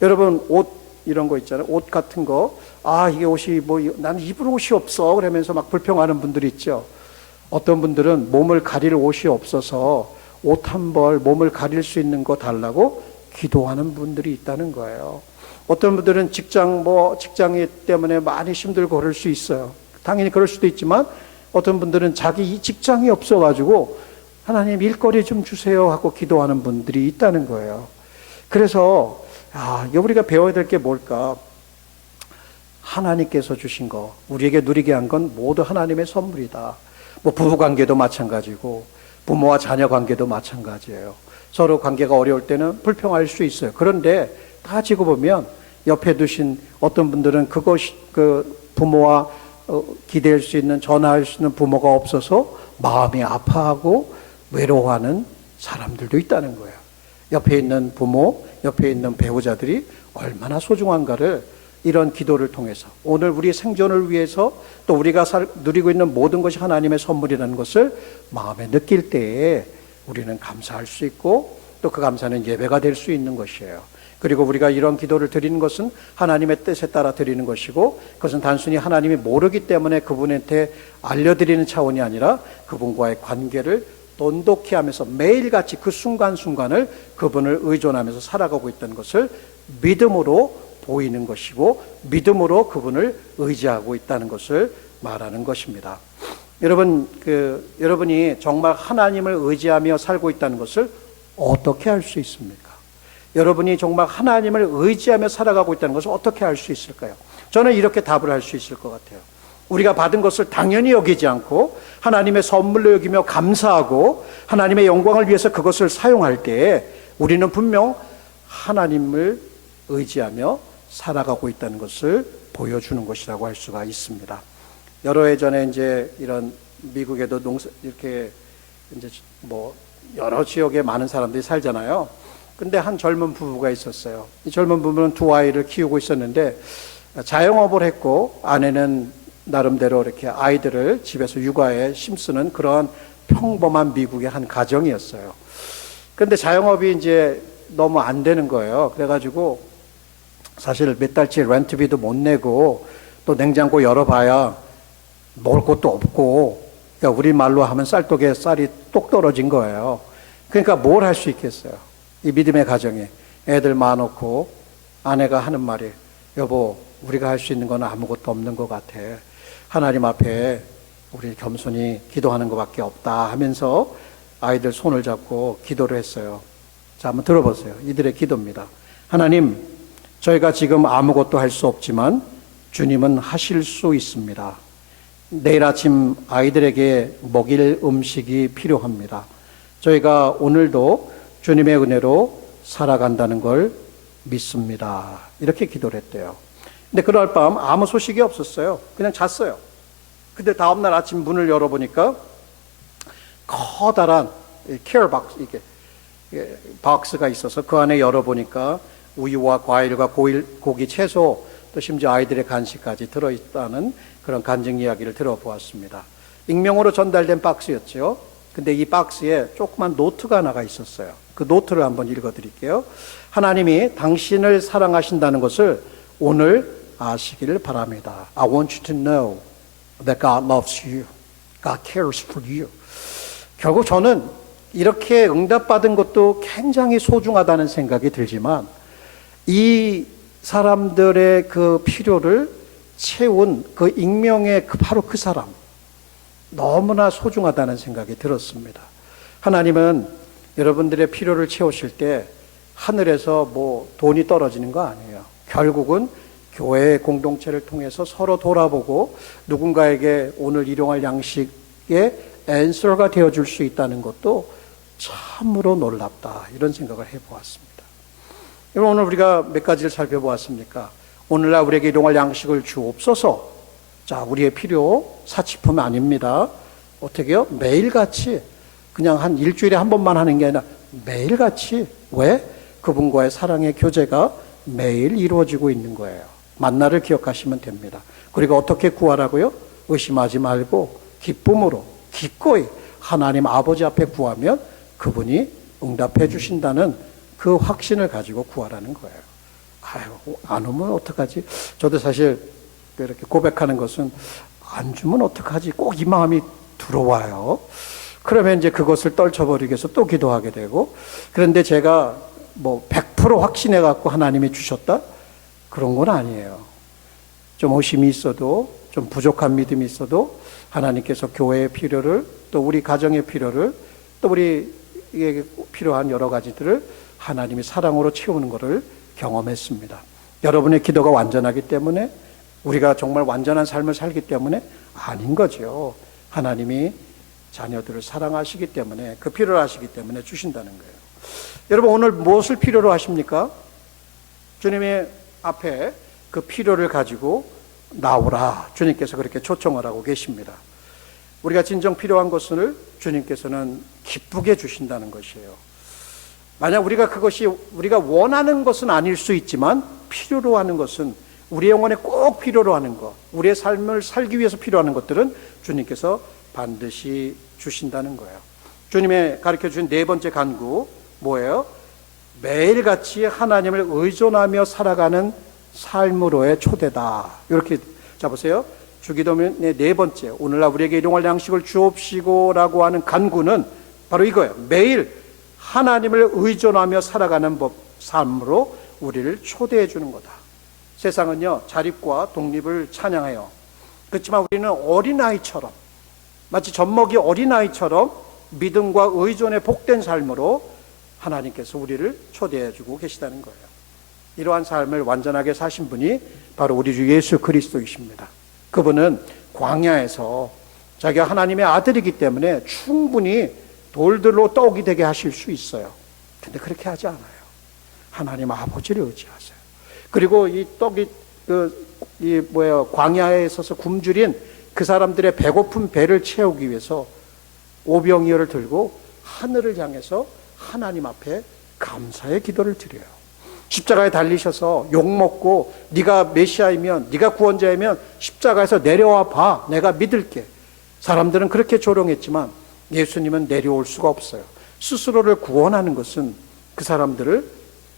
여러분 옷 이런 거 있잖아요. 옷 같은 거 이게 옷이 나는 입을 옷이 없어 그러면서 막 불평하는 분들이 있죠. 어떤 분들은 몸을 가릴 옷이 없어서 옷 한 벌 몸을 가릴 수 있는 거 달라고 기도하는 분들이 있다는 거예요. 어떤 분들은 직장이 때문에 많이 힘들고 그럴 수 있어요. 당연히 그럴 수도 있지만 어떤 분들은 자기 이 직장이 없어가지고 하나님 일거리 좀 주세요 하고 기도하는 분들이 있다는 거예요. 그래서 우리가 배워야 될 게 뭘까? 하나님께서 주신 거, 우리에게 누리게 한 건 모두 하나님의 선물이다. 부부관계도 마찬가지고 부모와 자녀 관계도 마찬가지예요. 서로 관계가 어려울 때는 불평할 수 있어요. 그런데 따지고 보면 옆에 두신 어떤 분들은 부모와 기댈 수 있는, 전화할 수 있는 부모가 없어서 마음이 아파하고 외로워하는 사람들도 있다는 거예요. 옆에 있는 부모, 옆에 있는 배우자들이 얼마나 소중한가를 이런 기도를 통해서 오늘 우리의 생존을 위해서 또 우리가 누리고 있는 모든 것이 하나님의 선물이라는 것을 마음에 느낄 때에 우리는 감사할 수 있고 또 그 감사는 예배가 될 수 있는 것이에요. 그리고 우리가 이런 기도를 드리는 것은 하나님의 뜻에 따라 드리는 것이고, 그것은 단순히 하나님이 모르기 때문에 그분한테 알려드리는 차원이 아니라 그분과의 관계를 돈독히 하면서 매일같이 그 순간순간을 그분을 의존하면서 살아가고 있다는 것을 믿음으로 보이는 것이고, 믿음으로 그분을 의지하고 있다는 것을 말하는 것입니다. 여러분이 정말 하나님을 의지하며 살고 있다는 것을 어떻게 알 수 있습니까? 여러분이 정말 하나님을 의지하며 살아가고 있다는 것을 어떻게 알 수 있을까요? 저는 이렇게 답을 할 수 있을 것 같아요. 우리가 받은 것을 당연히 여기지 않고 하나님의 선물로 여기며 감사하고 하나님의 영광을 위해서 그것을 사용할 때에 우리는 분명 하나님을 의지하며 살아가고 있다는 것을 보여주는 것이라고 할 수가 있습니다. 여러 해 전에 이제 이런 미국에도 이렇게 이제 뭐 여러 지역에 많은 사람들이 살잖아요. 근데 한 젊은 부부가 있었어요. 이 젊은 부부는 두 아이를 키우고 있었는데 자영업을 했고, 아내는 나름대로 이렇게 아이들을 집에서 육아에 힘쓰는 그런 평범한 미국의 한 가정이었어요. 근데 자영업이 이제 너무 안 되는 거예요. 그래가지고 사실 몇 달치 렌트비도 못 내고, 또 냉장고 열어봐야 먹을 것도 없고, 그러니까 우리 말로 하면 쌀떡에 쌀이 똑 떨어진 거예요. 그러니까 뭘 할 수 있겠어요? 이 믿음의 가정에 애들 많고 아내가 하는 말이, 여보, 우리가 할 수 있는 건 아무것도 없는 것 같아. 하나님 앞에 우리 겸손히 기도하는 것밖에 없다 하면서 아이들 손을 잡고 기도를 했어요. 자, 한번 들어보세요. 이들의 기도입니다. 하나님, 저희가 지금 아무것도 할 수 없지만 주님은 하실 수 있습니다. 내일 아침 아이들에게 먹일 음식이 필요합니다. 저희가 오늘도 주님의 은혜로 살아간다는 걸 믿습니다. 이렇게 기도를 했대요. 근데 그날 밤 아무 소식이 없었어요. 그냥 잤어요. 근데 다음날 아침 문을 열어보니까 커다란 케어 박스, 이게 박스가 있어서 그 안에 열어보니까 우유와 과일과 고기, 채소, 또 심지어 아이들의 간식까지 들어있다는 그런 간증 이야기를 들어보았습니다. 익명으로 전달된 박스였죠. 근데 이 박스에 조그만 노트가 하나가 있었어요. 그 노트를 한번 읽어드릴게요. 하나님이 당신을 사랑하신다는 것을 오늘 아시기를 바랍니다. I want you to know that God loves you. God cares for you. 결국 저는 이렇게 응답받은 것도 굉장히 소중하다는 생각이 들지만, 이 사람들의 그 필요를 채운 그 익명의 바로 그 사람, 너무나 소중하다는 생각이 들었습니다. 하나님은 여러분들의 필요를 채우실 때 하늘에서 뭐 돈이 떨어지는 거 아니에요. 결국은 교회의 공동체를 통해서 서로 돌아보고 누군가에게 오늘 일용할 양식의 앤서가 되어줄 수 있다는 것도 참으로 놀랍다, 이런 생각을 해보았습니다. 오늘 우리가 몇 가지를 살펴보았습니까? 오늘날 우리에게 일용할 양식을 주옵소서. 자, 우리의 필요 사치품 아닙니다. 어떻게 해요? 매일같이, 그냥 한 일주일에 한 번만 하는 게 아니라 매일같이. 왜? 그분과의 사랑의 교제가 매일 이루어지고 있는 거예요. 만나를 기억하시면 됩니다. 그리고 어떻게 구하라고요? 의심하지 말고 기쁨으로 기꺼이 하나님 아버지 앞에 구하면 그분이 응답해 주신다는 그 확신을 가지고 구하라는 거예요. 아유, 안 오면 어떡하지? 저도 사실 이렇게 고백하는 것은 안 주면 어떡하지? 꼭 이 마음이 들어와요. 그러면 이제 그것을 떨쳐버리기 위해서 또 기도하게 되고, 그런데 제가 뭐 100% 확신해 갖고 하나님이 주셨다? 그런 건 아니에요. 좀 의심이 있어도, 좀 부족한 믿음이 있어도 하나님께서 교회의 필요를, 또 우리 가정의 필요를, 또 우리에게 필요한 여러 가지들을 하나님이 사랑으로 채우는 것을 경험했습니다. 여러분의 기도가 완전하기 때문에, 우리가 정말 완전한 삶을 살기 때문에 아닌 거죠. 하나님이 자녀들을 사랑하시기 때문에, 그 필요를 하시기 때문에 주신다는 거예요. 여러분, 오늘 무엇을 필요로 하십니까? 주님의 앞에 그 필요를 가지고 나오라, 주님께서 그렇게 초청을 하고 계십니다. 우리가 진정 필요한 것을 주님께서는 기쁘게 주신다는 것이에요. 만약 그것이 우리가 원하는 것은 아닐 수 있지만, 필요로 하는 것은, 우리 영혼에 꼭 필요로 하는 것, 우리의 삶을 살기 위해서 필요하는 것들은 주님께서 반드시 주신다는 거예요. 주님의 가르쳐 주신 네 번째 간구 뭐예요? 매일같이 하나님을 의존하며 살아가는 삶으로의 초대다. 이렇게 보세요. 주기도문의 네 번째, 오늘날 우리에게 일용할 양식을 주옵시고라고 하는 간구는 바로 이거예요. 매일 하나님을 의존하며 살아가는 삶으로 우리를 초대해 주는 거다. 세상은요, 자립과 독립을 찬양해요. 그렇지만 우리는 어린아이처럼, 마치 젖먹이 어린아이처럼 믿음과 의존의 복된 삶으로 하나님께서 우리를 초대해 주고 계시다는 거예요. 이러한 삶을 완전하게 사신 분이 바로 우리 주 예수 그리스도이십니다. 그분은 광야에서 자기가 하나님의 아들이기 때문에 충분히 돌들로 떡이 되게 하실 수 있어요. 근데 그렇게 하지 않아요. 하나님 아버지를 의지하세요. 그리고 이 떡이 광야에 있어서 굶주린 그 사람들의 배고픈 배를 채우기 위해서 오병이어를 들고 하늘을 향해서 하나님 앞에 감사의 기도를 드려요. 십자가에 달리셔서 욕먹고 네가 메시아이면, 네가 구원자이면 십자가에서 내려와 봐, 내가 믿을게. 사람들은 그렇게 조롱했지만 예수님은 내려올 수가 없어요. 스스로를 구원하는 것은 그 사람들을,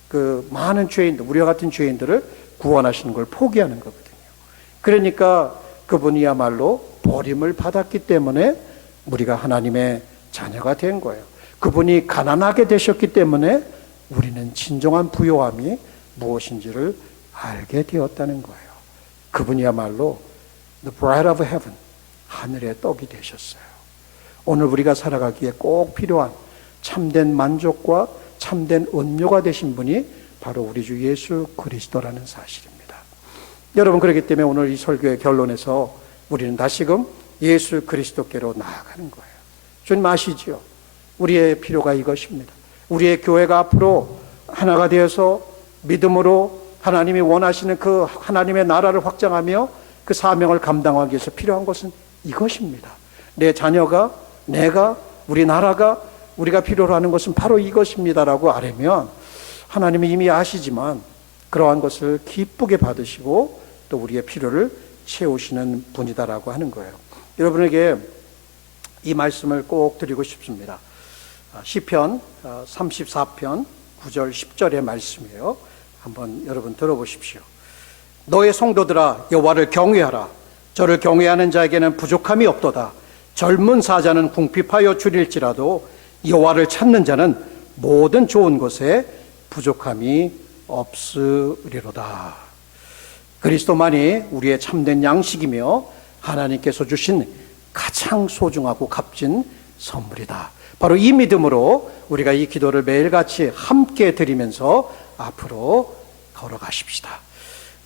그 많은 죄인들, 우리와 같은 죄인들을 구원하시는 걸 포기하는 거거든요. 그러니까 그분이야말로 버림을 받았기 때문에 우리가 하나님의 자녀가 된 거예요. 그분이 가난하게 되셨기 때문에 우리는 진정한 부요함이 무엇인지를 알게 되었다는 거예요. 그분이야말로 the bread of heaven, 하늘의 떡이 되셨어요. 오늘 우리가 살아가기에 꼭 필요한 참된 만족과 참된 음료가 되신 분이 바로 우리 주 예수 그리스도라는 사실입니다. 여러분, 그렇기 때문에 오늘 이 설교의 결론에서 우리는 다시금 예수 그리스도께로 나아가는 거예요. 주님 아시지요? 우리의 필요가 이것입니다. 우리의 교회가 앞으로 하나가 되어서 믿음으로 하나님이 원하시는 그 하나님의 나라를 확장하며 그 사명을 감당하기 위해서 필요한 것은 이것입니다. 내 자녀가, 내가, 우리 나라가, 우리가 필요로 하는 것은 바로 이것입니다라고 아뢰면 하나님이 이미 아시지만 그러한 것을 기쁘게 받으시고 또 우리의 필요를 채우시는 분이다라고 하는 거예요. 여러분에게 이 말씀을 꼭 드리고 싶습니다. 시편 34편 9절 10절의 말씀이에요. 한번 여러분 들어보십시오. 너의 성도들아, 여호와를 경외하라. 저를 경외하는 자에게는 부족함이 없도다. 젊은 사자는 궁핍하여 줄일지라도 여호와를 찾는 자는 모든 좋은 것에 부족함이 없으리로다. 그리스도만이 우리의 참된 양식이며 하나님께서 주신 가장 소중하고 값진 선물이다. 바로 이 믿음으로 우리가 이 기도를 매일같이 함께 드리면서 앞으로 걸어가십시다.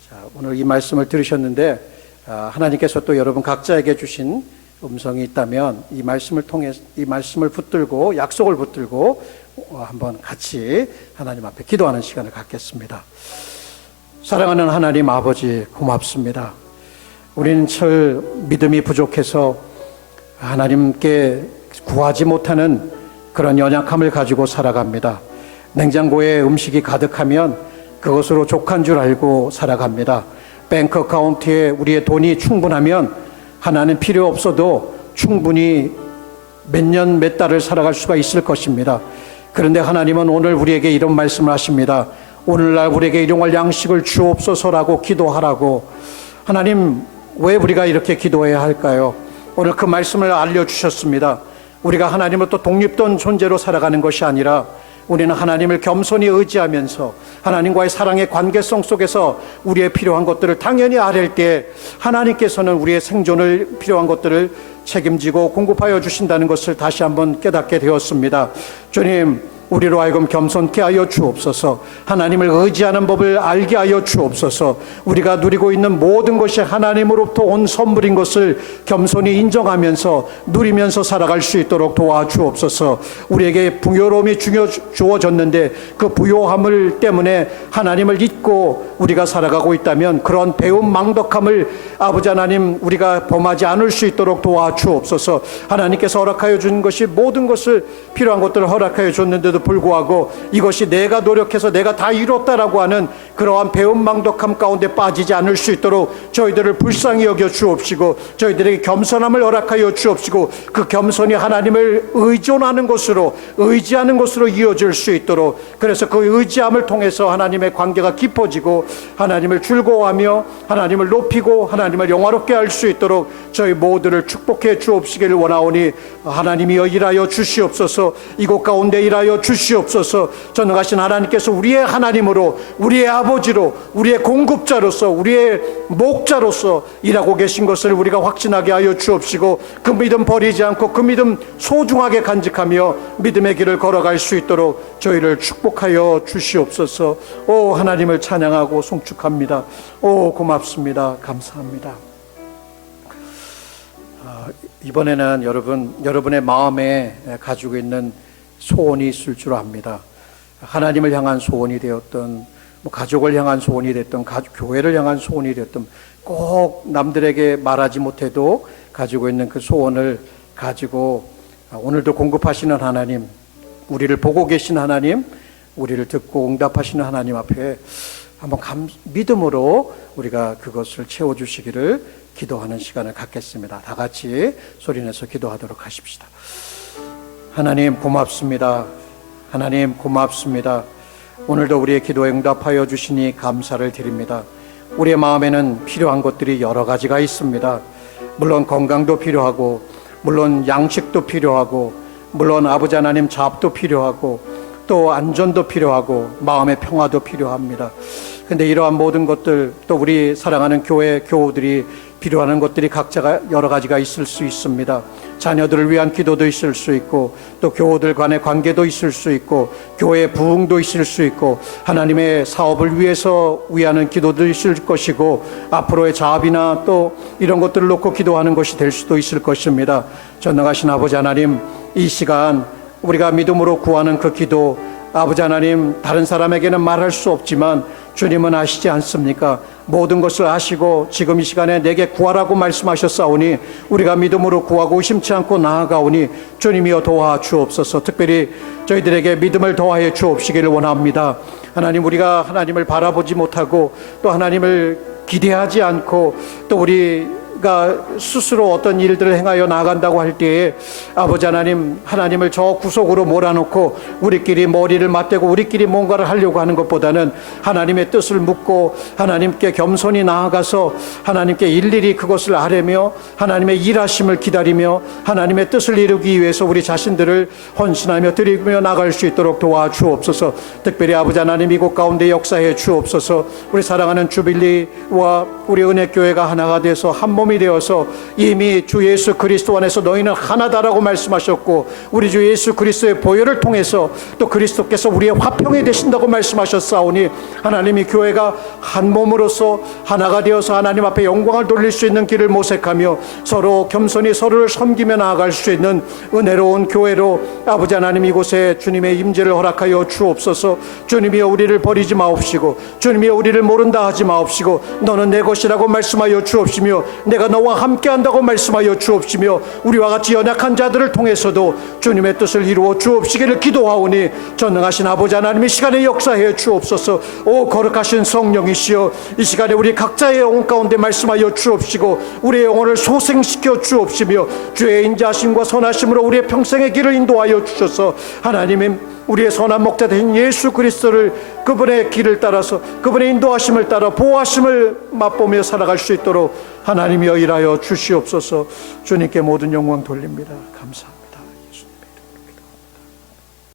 자, 오늘 이 말씀을 들으셨는데 하나님께서 또 여러분 각자에게 주신 음성이 있다면 이 말씀을 통해 이 말씀을 붙들고 약속을 붙들고 한번 같이 하나님 앞에 기도하는 시간을 갖겠습니다. 사랑하는 하나님 아버지, 고맙습니다. 우리는 철 믿음이 부족해서 하나님께 구하지 못하는 그런 연약함을 가지고 살아갑니다. 냉장고에 음식이 가득하면 그것으로 족한 줄 알고 살아갑니다. 뱅크 어카운트에 우리의 돈이 충분하면 하나는 필요 없어도 충분히 몇 년, 몇 달을 살아갈 수가 있을 것입니다. 그런데 하나님은 오늘 우리에게 이런 말씀을 하십니다. 오늘날 우리에게 일용할 양식을 주옵소서라고 기도하라고. 하나님, 왜 우리가 이렇게 기도해야 할까요? 오늘 그 말씀을 알려주셨습니다. 우리가 하나님으로부터 독립된 존재로 살아가는 것이 아니라 우리는 하나님을 겸손히 의지하면서 하나님과의 사랑의 관계성 속에서 우리의 필요한 것들을 당연히 아뢰을 때 하나님께서는 우리의 생존을 필요한 것들을 책임지고 공급하여 주신다는 것을 다시 한번 깨닫게 되었습니다. 주님, 우리로 하여금 겸손케 하여 주옵소서. 하나님을 의지하는 법을 알게 하여 주옵소서. 우리가 누리고 있는 모든 것이 하나님으로부터 온 선물인 것을 겸손히 인정하면서 누리면서 살아갈 수 있도록 도와주옵소서. 우리에게 부요로움이 주어졌는데 그 부요함을 때문에 하나님을 잊고 우리가 살아가고 있다면 그런 배움 망덕함을 아버지 하나님 우리가 범하지 않을 수 있도록 도와주옵소서. 하나님께서 허락하여 준 것이 모든 것을 필요한 것들을 허락하여 줬는데도 있음에도 불구하고 이것이 내가 노력해서 내가 다 이뤘다라고 하는 그러한 배은망덕함 가운데 빠지지 않을 수 있도록 저희들을 불쌍히 여겨 주옵시고 저희들에게 겸손함을 허락하여 주옵시고 그 겸손이 하나님을 의존하는 것으로 의지하는 것으로 이어질 수 있도록 그래서 그 의지함을 통해서 하나님의 관계가 깊어지고 하나님을 즐거워하며 하나님을 높이고 하나님을 영화롭게 할 수 있도록 저희 모두를 축복해 주옵시기를 원하오니 하나님이여 일하여 주시옵소서. 이곳 가운데 일하여 주시옵소서. 전능하신 하나님께서 우리의 하나님으로 우리의 아버지로 우리의 공급자로서 우리의 목자로서 일하고 계신 것을 우리가 확신하게 하여 주옵시고 그 믿음 버리지 않고 그 믿음 소중하게 간직하며 믿음의 길을 걸어갈 수 있도록 저희를 축복하여 주시옵소서. 오 하나님을 찬양하고 송축합니다. 오 고맙습니다. 감사합니다. 이번에는 여러분의 마음에 가지고 있는 소원이 있을 줄 압니다. 하나님을 향한 소원이 되었던 가족을 향한 소원이 됐던 교회를 향한 소원이 됐던 꼭 남들에게 말하지 못해도 가지고 있는 그 소원을 가지고 오늘도 공급하시는 하나님, 우리를 보고 계신 하나님, 우리를 듣고 응답하시는 하나님 앞에 한번 믿음으로 우리가 그것을 채워주시기를 기도하는 시간을 갖겠습니다. 다 같이 소리내서 기도하도록 하십시다. 하나님 고맙습니다. 하나님 고맙습니다. 오늘도 우리의 기도에 응답하여 주시니 감사를 드립니다. 우리의 마음에는 필요한 것들이 여러 가지가 있습니다. 물론 건강도 필요하고 물론 양식도 필요하고 물론 아버지 하나님 자업도 필요하고 또 안전도 필요하고 마음의 평화도 필요합니다. 근데 이러한 모든 것들 또 우리 사랑하는 교회 교우들이 필요한 것들이 각자가 여러 가지가 있을 수 있습니다. 자녀들을 위한 기도도 있을 수 있고 또 교우들 간의 관계도 있을 수 있고 교회의 부흥도 있을 수 있고 하나님의 사업을 위해서 위하는 기도도 있을 것이고 앞으로의 자업이나 또 이런 것들을 놓고 기도하는 것이 될 수도 있을 것입니다. 전능하신 아버지 하나님, 이 시간 우리가 믿음으로 구하는 그 기도 아버지 하나님, 다른 사람에게는 말할 수 없지만 주님은 아시지 않습니까? 모든 것을 아시고 지금 이 시간에 내게 구하라고 말씀하셨사오니 우리가 믿음으로 구하고 의심치 않고 나아가오니 주님이여 도와주옵소서. 특별히 저희들에게 믿음을 더하여 주옵시기를 원합니다. 하나님, 우리가 하나님을 바라보지 못하고 또 하나님을 기대하지 않고 또 우리가 스스로 어떤 일들을 행하여 나간다고 할 때에 아버지 하나님, 하나님을 저 구석으로 몰아놓고 우리끼리 머리를 맞대고 우리끼리 뭔가를 하려고 하는 것보다는 하나님의 뜻을 묻고 하나님께 겸손히 나아가서 하나님께 일일이 그것을 아뢰며 하나님의 일하심을 기다리며 하나님의 뜻을 이루기 위해서 우리 자신들을 헌신하며 드리며 나갈 수 있도록 도와주옵소서. 특별히 아버지 하나님, 이곳 가운데 역사해 주옵소서. 우리 사랑하는 주빌리와 우리 은혜교회가 하나가 돼서 한 몸이 되어서 이미 주 예수 그리스도 안에서 너희는 하나다라고 말씀하셨고 우리 주 예수 그리스도의 보혈을 통해서 또 그리스도께서 우리의 화평이 되신다고 말씀하셨사오니 하나님이 교회가 한 몸으로서 하나가 되어서 하나님 앞에 영광을 돌릴 수 있는 길을 모색하며 서로 겸손히 서로를 섬기며 나아갈 수 있는 은혜로운 교회로 아버지 하나님, 이곳에 주님의 임재를 허락하여 주옵소서. 주님이여 우리를 버리지 마옵시고 주님이여 우리를 모른다 하지 마옵시고 너는 내 것이라고 말씀하여 주옵시며 내가 너와 함께한다고 말씀하여 주옵시며 우리와 같이 연약한 자들을 통해서도 주님의 뜻을 이루어 주옵시기를 기도하오니 전능하신 아버지 하나님, 이 시간에 역사해 주옵소서. 오 거룩하신 성령이시여, 이 시간에 우리 각자의 영혼 가운데 말씀하여 주옵시고 우리의 영혼을 소생시켜 주옵시며 주의 인자하심과 선하심으로 우리의 평생의 길을 인도하여 주셔서 하나님의 우리의 선한 목자 되신 예수 그리스도를 그분의 길을 따라서 그분의 인도하심을 따라 보호하심을 맛보며 살아갈 수 있도록 하나님이여 일하여 주시옵소서. 주님께 모든 영광 돌립니다. 감사합니다.